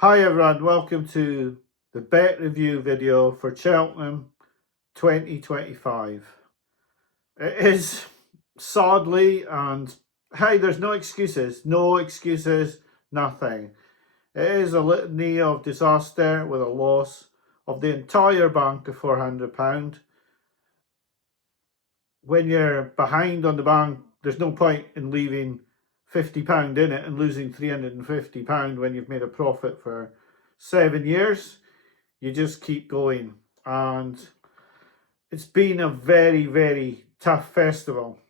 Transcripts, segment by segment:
Hi everyone, welcome to the bet review video for Cheltenham 2025. It is sadly, and hey, there's no excuses, nothing. It is a litany of disaster with a loss of the entire bank of £400. When you're behind on the bank, there's no point in leaving £50 in it and losing £350 when you've made a profit for 7 years. You just keep going, and it's been a very, very tough festival.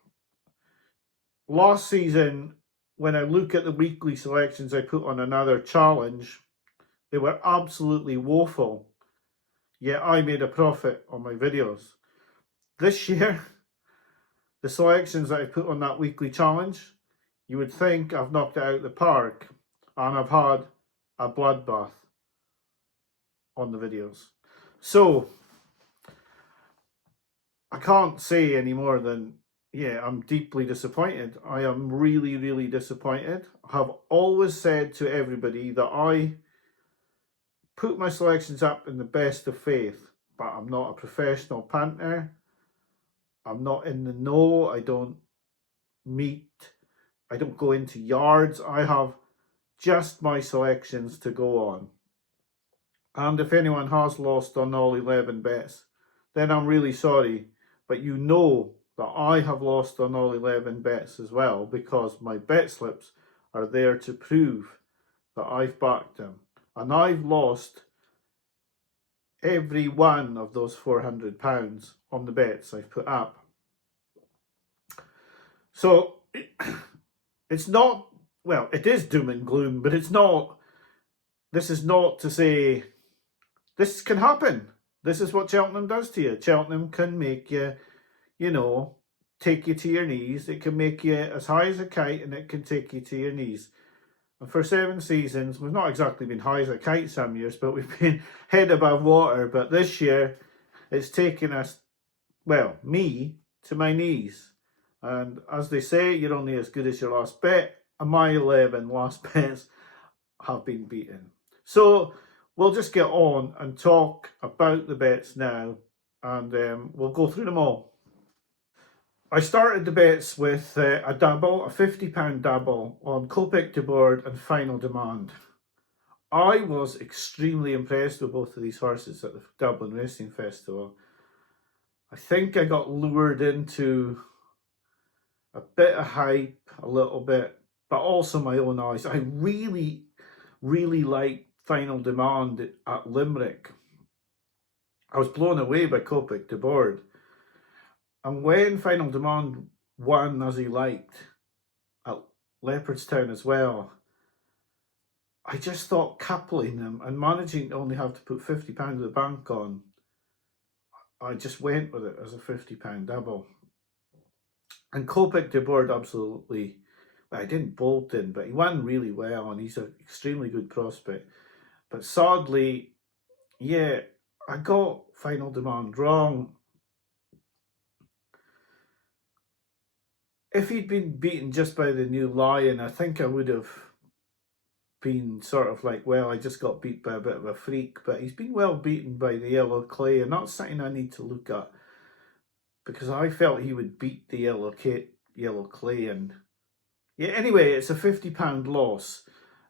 Last season, when I look at the weekly selections I put on another challenge, they were absolutely woeful, yet I made a profit on my videos. This year, the selections that I put on that weekly challenge, you would think I've knocked it out of the park, and I've had a bloodbath on the videos. So I can't say any more than, yeah, I'm deeply disappointed. I am really, really disappointed. I have always said to everybody that I put my selections up in the best of faith, but I'm not a professional punter. I'm not in the know. I don't go into yards. I have just my selections to go on. And if anyone has lost on all 11 bets, then I'm really sorry. But you know that I have lost on all 11 bets as well, because my bet slips are there to prove that I've backed them. And I've lost every one of those £400 on the bets I've put up. So it's not, well, it is doom and gloom, but it's not, this is not to say, this can happen. This is what Cheltenham does to you. Cheltenham can make you, take you to your knees. It can make you as high as a kite, and it can take you to your knees. And for 7 seasons, we've not exactly been high as a kite some years, but we've been head above water. But this year, it's taken us, well, me, to my knees. And as they say, you're only as good as your last bet. And my 11 last bets have been beaten. So we'll just get on and talk about the bets now, and we'll go through them all. I started the bets with a double, a £50 double on Copic de Board and Final Demand. I was extremely impressed with both of these horses at the Dublin Racing Festival. I think I got lured into a bit of hype, a little bit, but also my own eyes. I really, really liked Final Demand at Limerick. I was blown away by Copic de Board. And when Final Demand won as he liked at Leopardstown as well, I just thought coupling them and managing to only have to put £50 of the bank on, I just went with it as a £50 double. And Copic de Board absolutely, well, I didn't bolt in, but he won really well, and he's an extremely good prospect. But sadly, yeah, I got Final Demand wrong. If he'd been beaten just by the New Lion, I think I would have been sort of like, well, I just got beat by a bit of a freak. But he's been well beaten by the Yellow Clay, and that's something I need to look at, because I felt he would beat the Yellow Clay. And yeah, anyway, it's a £50 loss.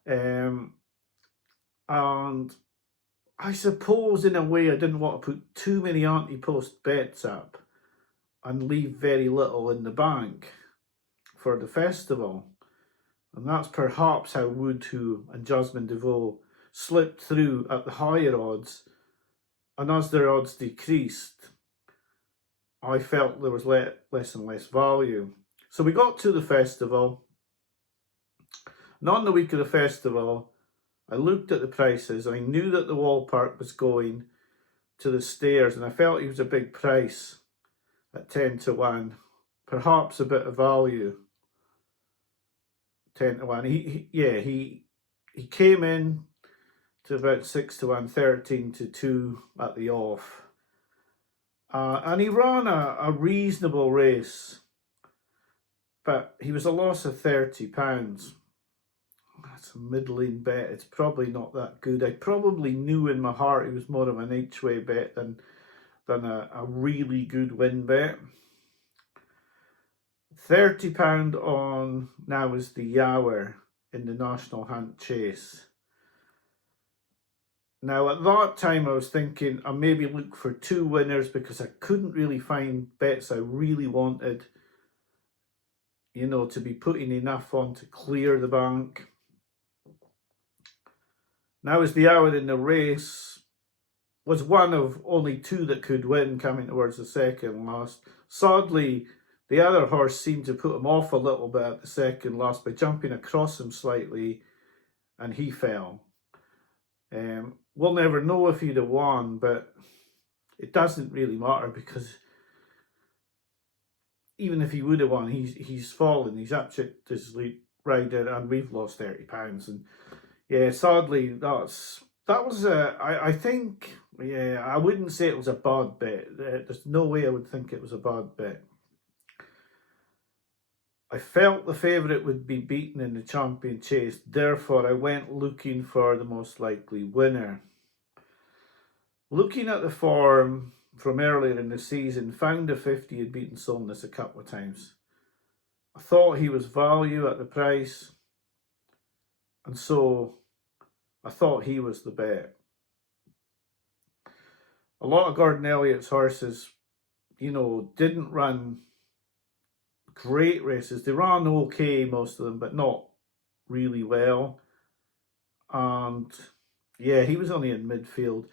And I suppose in a way I didn't want to put too many anti-post bets up and leave very little in the bank for the festival. And that's perhaps how Wood, who and Jasmine DeVoe slipped through at the higher odds. And as their odds decreased, I felt there was less and less value. So we got to the festival. And on the week of the festival, I looked at the prices. I knew that the Wall Park was going to the Stairs, and I felt he was a big price at 10 to 1. Perhaps a bit of value. 10 to 1. He came in to about 6 to 1, 13 to 2 at the off. And he ran a reasonable race, but he was a loss of £30. That's a middling bet. It's probably not that good. I probably knew in my heart it was more of an each-way bet than a really good win bet. £30 on now is the Yower in the National Hunt Chase. Now at that time I was thinking I maybe look for two winners because I couldn't really find bets I really wanted, you know, to be putting enough on to clear the bank. Now as the Yower in the race was one of only two that could win coming towards the second last. Sadly, the other horse seemed to put him off a little bit at the second last by jumping across him slightly, and he fell. We'll never know if he'd have won, but it doesn't really matter because even if he would have won, he's fallen. He's upset his lead rider, and we've lost £30. And yeah, sadly, that was I think, yeah, I wouldn't say it was a bad bet. There's no way I would think it was a bad bet. I felt the favourite would be beaten in the champion chase, therefore I went looking for the most likely winner. Looking at the form from earlier in the season, found a 50 had beaten Solness a couple of times. I thought he was value at the price, and so I thought he was the bet. A lot of Gordon Elliott's horses, you know, didn't run great races. They ran okay, most of them, but not really well. And yeah, he was only in midfield.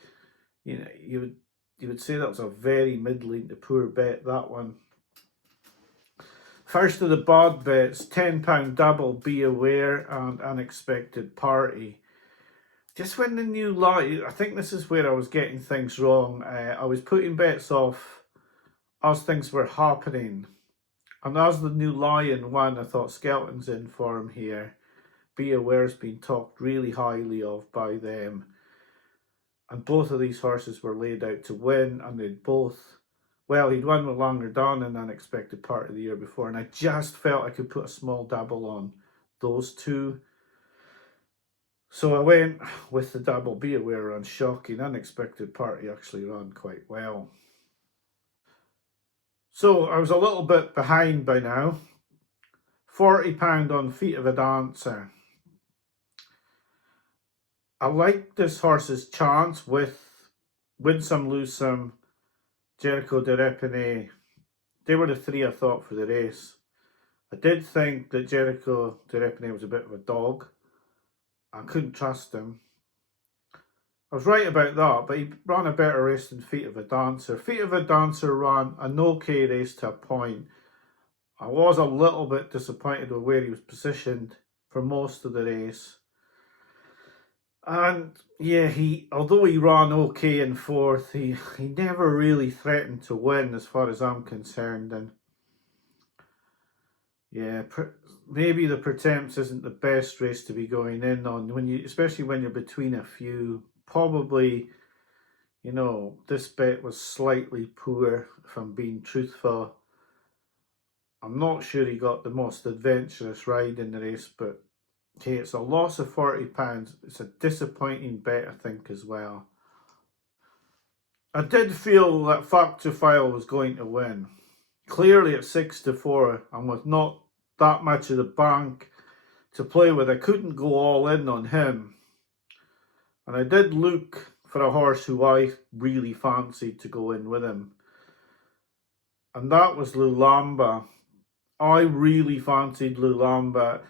You know, you would say that was a very middling to poor bet, that one. First of the bad bets, £10 double, Be Aware, and Unexpected Party. Just when the new line, I think this is where I was getting things wrong. I was putting bets off as things were happening. And as the New Lion won, I thought Skelton's in form here. Be Aware's been talked really highly of by them. And both of these horses were laid out to win, and they'd both, well, he'd won with Longer Dawn in Unexpected Part of the year before, and I just felt I could put a small double on those two. So I went with the double. Be Aware on shocking. Unexpected Party actually ran quite well. So I was a little bit behind by now. £40 on Feet of a Dancer. I liked this horse's chance with Win Some, Lose Some, Jericho de Repine. They were the three I thought for the race. I did think that Jericho de Repine was a bit of a dog. I couldn't trust him. I was right about that, but he ran a better race than Feet of a Dancer. Feet of a Dancer ran an okay race to a point. I was a little bit disappointed with where he was positioned for most of the race. And yeah, although he ran okay in fourth, he never really threatened to win as far as I'm concerned. And yeah, maybe the Pertemps isn't the best race to be going in on, especially when you're between a few. Probably, you know, this bet was slightly poor, if I'm being truthful. I'm not sure he got the most adventurous ride in the race, but hey, it's a loss of £40. It's a disappointing bet, I think, as well. I did feel that Factophile was going to win. Clearly at 6-4, and with not that much of the bank to play with, I couldn't go all in on him. And I did look for a horse who I really fancied to go in with him. And that was Lulamba. I really fancied Lulamba.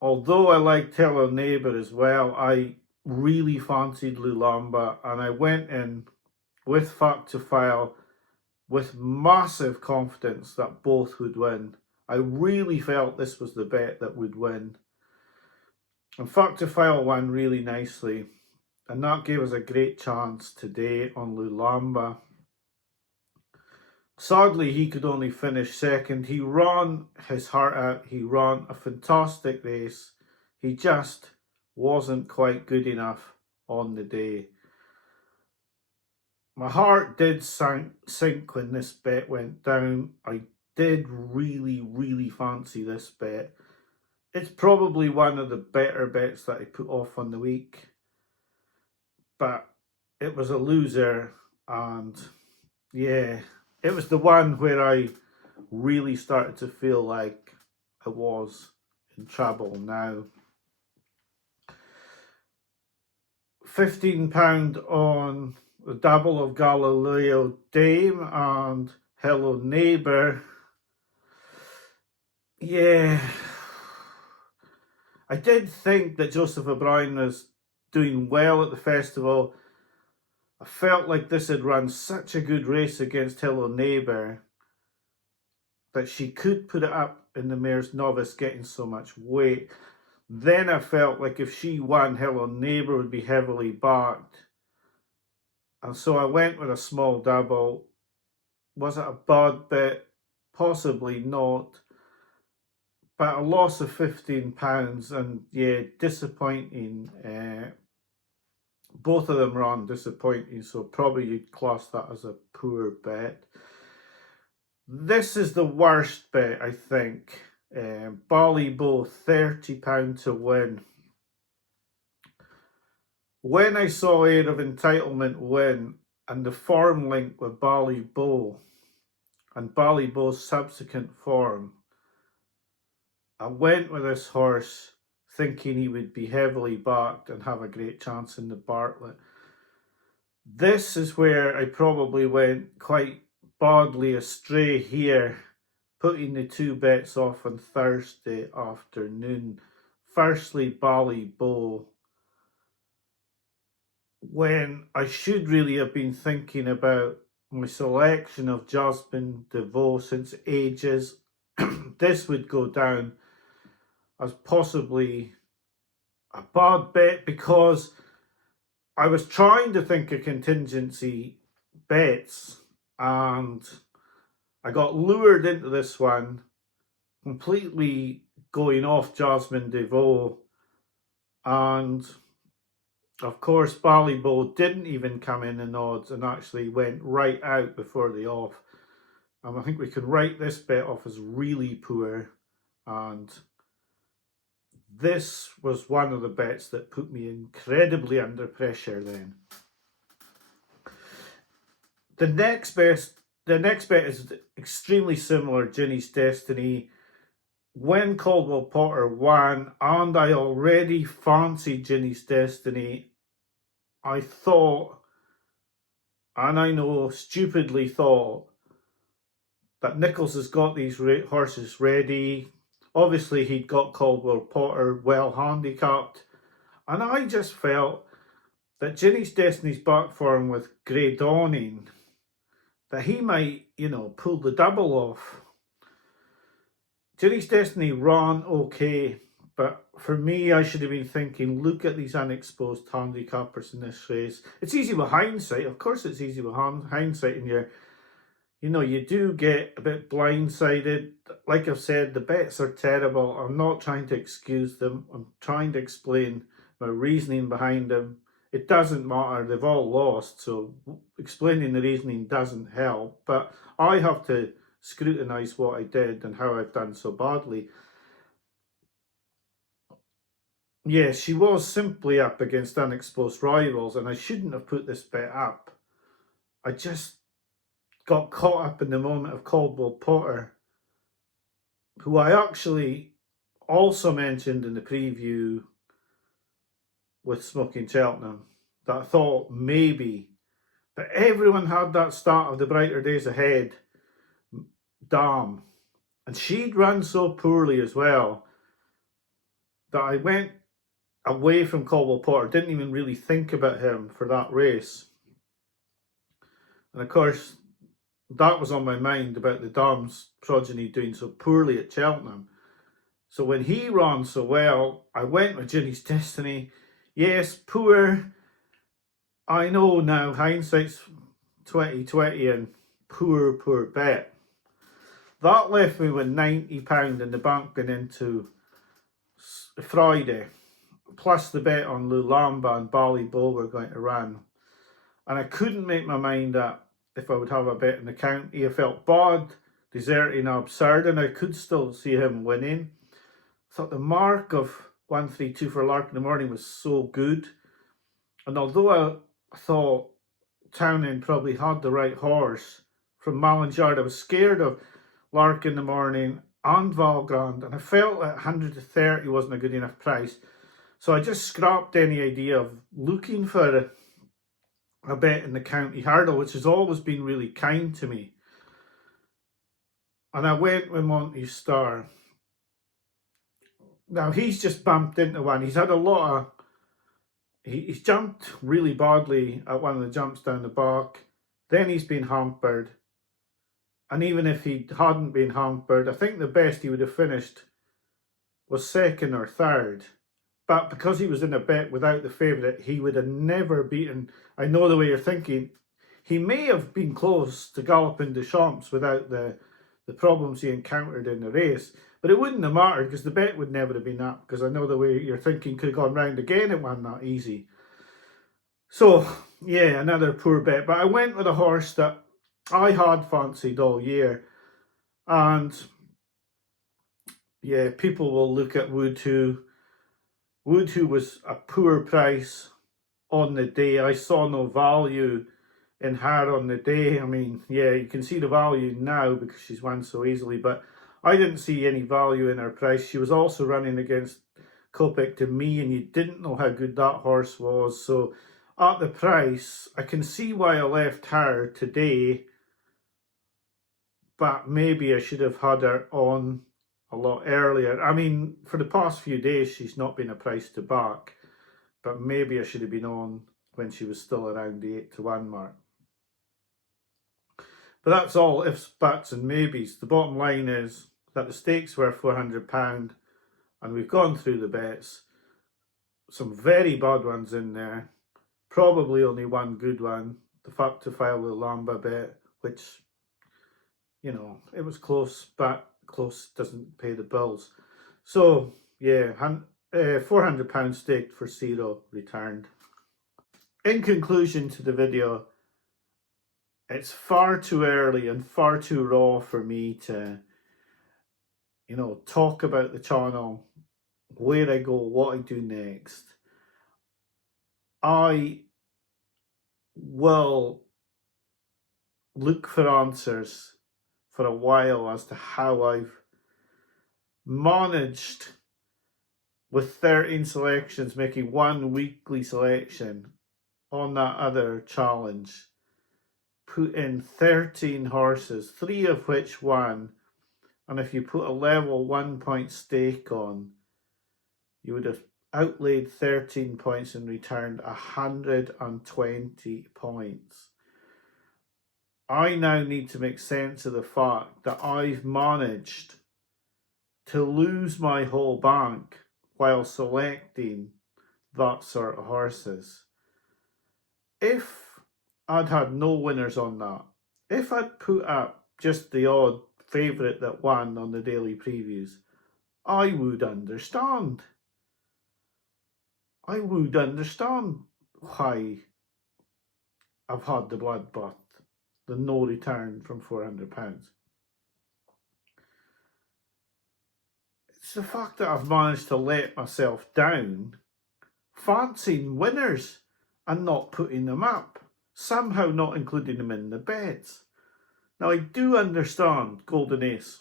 Although I liked Hello Neighbour as well, I really fancied Lulamba, and I went in with Factophile with massive confidence that both would win. I really felt this was the bet that would win. And Factophile won really nicely, and that gave us a great chance today on Lulamba. Sadly, he could only finish second. He ran his heart out. He ran a fantastic race. He just wasn't quite good enough on the day. My heart did sink when this bet went down. I did really fancy this bet. It's probably one of the better bets that I put off on the week, but it was a loser, and yeah, it was the one where I really started to feel like I was in trouble now. £15 on the double of Galileo Dame and Hello Neighbour. Yeah, I did think that Joseph O'Brien was doing well at the festival. I felt like this had run such a good race against Hello Neighbour that she could put it up in the mare's novice getting so much weight. Then I felt like if she won, Hello Neighbour would be heavily backed. And so I went with a small double. Was it a bad bet? Possibly not. But a loss of £15, and yeah, disappointing. Both of them ran disappointing, so probably you'd class that as a poor bet. This is the worst bet, I think. Ballyboe, £30 to win. When I saw Air of Entitlement win and the form link with Ballyboe and Ballyboe's subsequent form, I went with this horse thinking he would be heavily backed and have a great chance in the Bartlett. This is where I probably went quite badly astray here, putting the two bets off on Thursday afternoon. Firstly, Ballyboe, when I should really have been thinking about my selection of Jasmine DeVoe since ages. This would go down as possibly a bad bet because I was trying to think of contingency bets and I got lured into this one, completely going off Jasmine DeVoe, and of course Ballyboe didn't even come in odds and actually went right out before the off. And I think we can write this bet off as really poor, and this was one of the bets that put me incredibly under pressure then. The next bet is extremely similar, Ginny's Destiny. When Caldwell Potter won, and I already fancied Ginny's Destiny, I thought, and I know stupidly thought, that Nichols has got these horses ready. Obviously, he'd got Caldwell Potter well handicapped, and I just felt that Ginny's Destiny's back form with Grey Dawning, that he might, pull the double off. Ginny's Destiny ran okay, but for me, I should have been thinking, look at these unexposed handicappers in this race. It's easy with hindsight. Of course it's easy with hindsight, and you do get a bit blindsided. Like I've said, the bets are terrible. I'm not trying to excuse them. I'm trying to explain my reasoning behind them. It doesn't matter. They've all lost, so explaining the reasoning doesn't help. But I have to scrutinise what I did and how I've done so badly. Yeah, she was simply up against unexposed rivals, and I shouldn't have put this bet up. I just got caught up in the moment of Caldwell Potter, who I actually also mentioned in the preview with Smoking Cheltenham, that I thought maybe, but everyone had that start of the Brighter Days Ahead dam, and she'd run so poorly as well that I went away from Caldwell Potter, didn't even really think about him for that race. And of course, that was on my mind about the dam's progeny doing so poorly at Cheltenham. So when he ran so well, I went with Ginny's Destiny. Yes, poor. I know now, hindsight's 2020, and poor bet. That left me with £90 in the bank going into Friday, plus the bet on Lulamba and Ballyboe were going to run. And I couldn't make my mind up if I would have a bet in the county. I felt bad deserting Absurd, and I could still see him winning. I thought the mark of 132 for Lark in the Morning was so good. And although I thought Townend probably had the right horse from Mallin's Yard, I was scared of Lark in the Morning and Valgrand, and I felt that 130 wasn't a good enough price. So I just scrapped any idea of looking for a bet in the county hurdle, which has always been really kind to me. And I went with Monty Star. Now he's just bumped into one. He's had a lot of. He's jumped really badly at one of the jumps down the back. Then he's been hampered. And even if he hadn't been hampered, I think the best he would have finished was second or third. But because he was in a bet without the favourite, he would have never beaten. I know the way you're thinking. He may have been close to Galloping Deschamps without the problems he encountered in the race. But it wouldn't have mattered because the bet would never have been up, because I know the way you're thinking could have gone round again. It wasn't that easy. So, yeah, another poor bet. But I went with a horse that I had fancied all year. And, yeah, people will look at Wood, who was a poor price on the day. I saw no value in her on the day. I mean, yeah, you can see the value now because she's won so easily, but I didn't see any value in her price. She was also running against Kopek to me, and you didn't know how good that horse was. So at the price, I can see why I left her today, but maybe I should have had her on a lot earlier. I mean, for the past few days, she's not been a price to back, but maybe I should have been on when she was still around the 8-1 mark. But that's all ifs, buts and maybes. The bottom line is that the stakes were £400 and we've gone through the bets. Some very bad ones in there. Probably only one good one. The Fact to File the Lamba bet, which, you know, it was close, but close doesn't pay the bills. So, yeah, £400 staked for zero returned. In conclusion to the video, it's far too early and far too raw for me to, you know, talk about the channel, where I go, what I do next. I will look for answers for a while as to how I've managed with 13 selections, making one weekly selection on that other challenge, put in 13 horses, 3 of which won. And if you put a level 1 point stake on, you would have outlaid 13 points and returned 120 points. I now need to make sense of the fact that I've managed to lose my whole bank while selecting that sort of horses. If I'd had no winners on that, if I'd put up just the odd favourite that won on the daily previews, I would understand. I would understand why I've had the bloodbath, the no return from £400. It's the fact that I've managed to let myself down, fancying winners and not putting them up, somehow not including them in the bets. Now I do understand Golden Ace,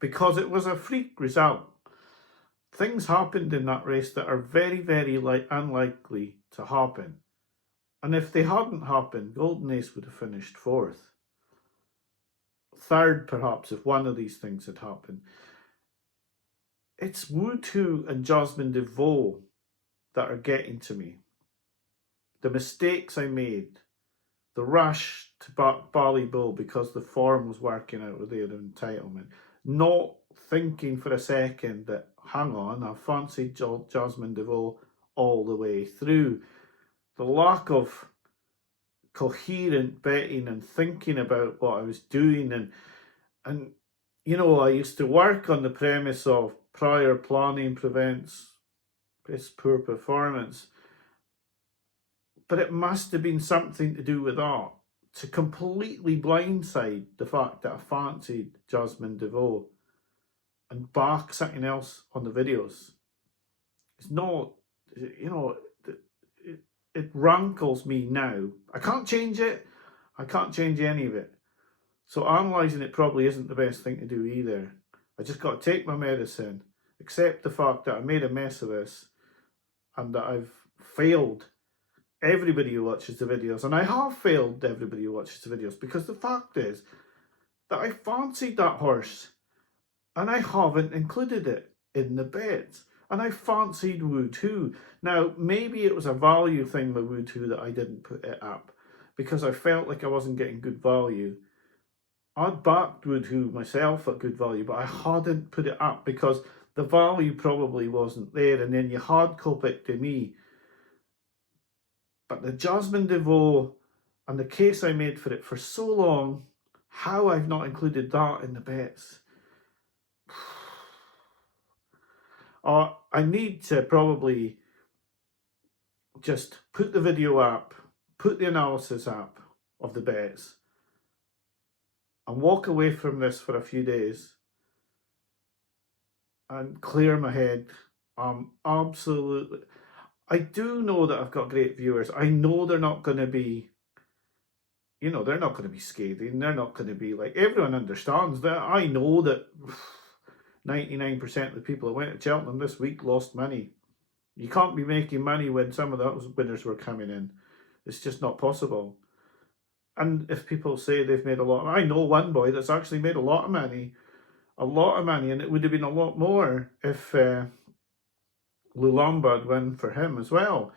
because it was a freak result. Things happened in that race that are very, very unlikely to happen. And if they hadn't happened, Golden Ace would have finished 4th. 3rd, perhaps, if one of these things had happened. It's Wutu and Jasmine DeVoe that are getting to me. The mistakes I made, the rush to back Ballybull because the form was working out with their entitlement, not thinking for a second that, hang on, I fancied Jasmine DeVoe all the way through. The lack of coherent betting and thinking about what I was doing, and you know, I used to work on the premise of prior planning prevents poor performance, but it must have been something to do with that, to completely blindside the fact that I fancied Jasmine DeVoe. and back something else on the videos. It's not, you know, it rankles me now. I can't change it. I can't change any of it. So analysing it probably isn't the best thing to do either. I just got to take my medicine, accept the fact that I made a mess of this and that I've failed everybody who watches the videos. And I have failed everybody who watches the videos, because the fact is that I fancied that horse and I haven't included it in the bets. And I fancied Woo too. Now, maybe it was a value thing with Woo too that I didn't put it up, because I felt like I wasn't getting good value. I'd backed Woo too myself at good value, but I hadn't put it up because the value probably wasn't there. And then you had Copic to me. But the Jasmine DeVoe and the case I made for it for so long, how I've not included that in the bets. I need to probably just put the video up, put the analysis up of the bets, and walk away from this for a few days and clear my head. Absolutely. I do know that I've got great viewers. I know they're not going to be, you know, they're not going to be scathing. They're not going to be like, everyone understands that. I know that 99% of the people that went to Cheltenham this week lost money. You can't be making money when some of those winners were coming in. It's just not possible. And if people say they've made a lot, I know one boy that's actually made a lot of money, and it would have been a lot more if Lou Lombard won for him as well.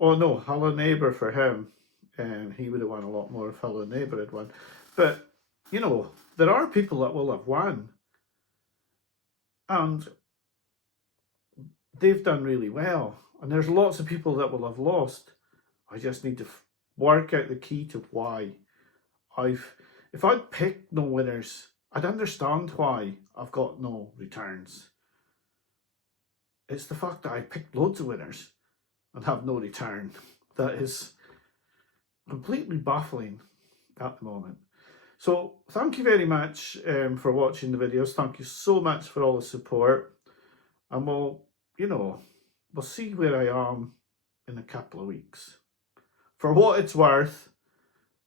Oh no, Hello Neighbour for him. And he would have won a lot more if Hello Neighbour had won. But, you know, there are people that will have won. And they've done really well. And there's lots of people that will have lost. I just need to work out the key to why. If I'd picked no winners, I'd understand why I've got no returns. It's the fact that I picked loads of winners and have no return that is completely baffling at the moment. So thank you very much for watching the videos. Thank you so much for all the support. And we'll see where I am in a couple of weeks. For what it's worth,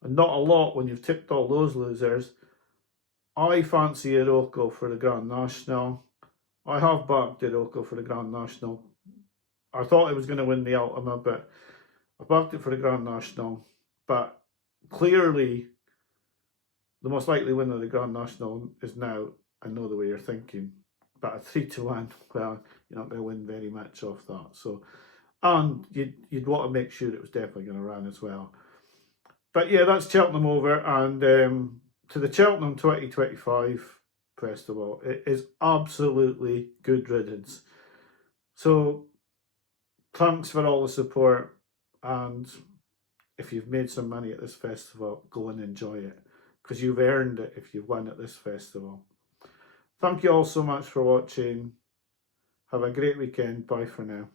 and not a lot when you've tipped all those losers, I fancy Iroko for the Grand National. I have backed Iroko for the Grand National. I thought I was going to win the Ultima, but I backed it for the Grand National. But clearly, the most likely winner of the Grand National is now, I know the way you're thinking, but at 3-1, well, you're not going to win very much off that. So, and you'd want to make sure it was definitely going to run as well. But yeah, that's Cheltenham over, and to the Cheltenham 2025 festival, it is absolutely good riddance. So thanks for all the support, and if you've made some money at this festival, go and enjoy it, because you've earned it if you've won at this festival. Thank you all so much for watching. Have a great weekend. Bye for now.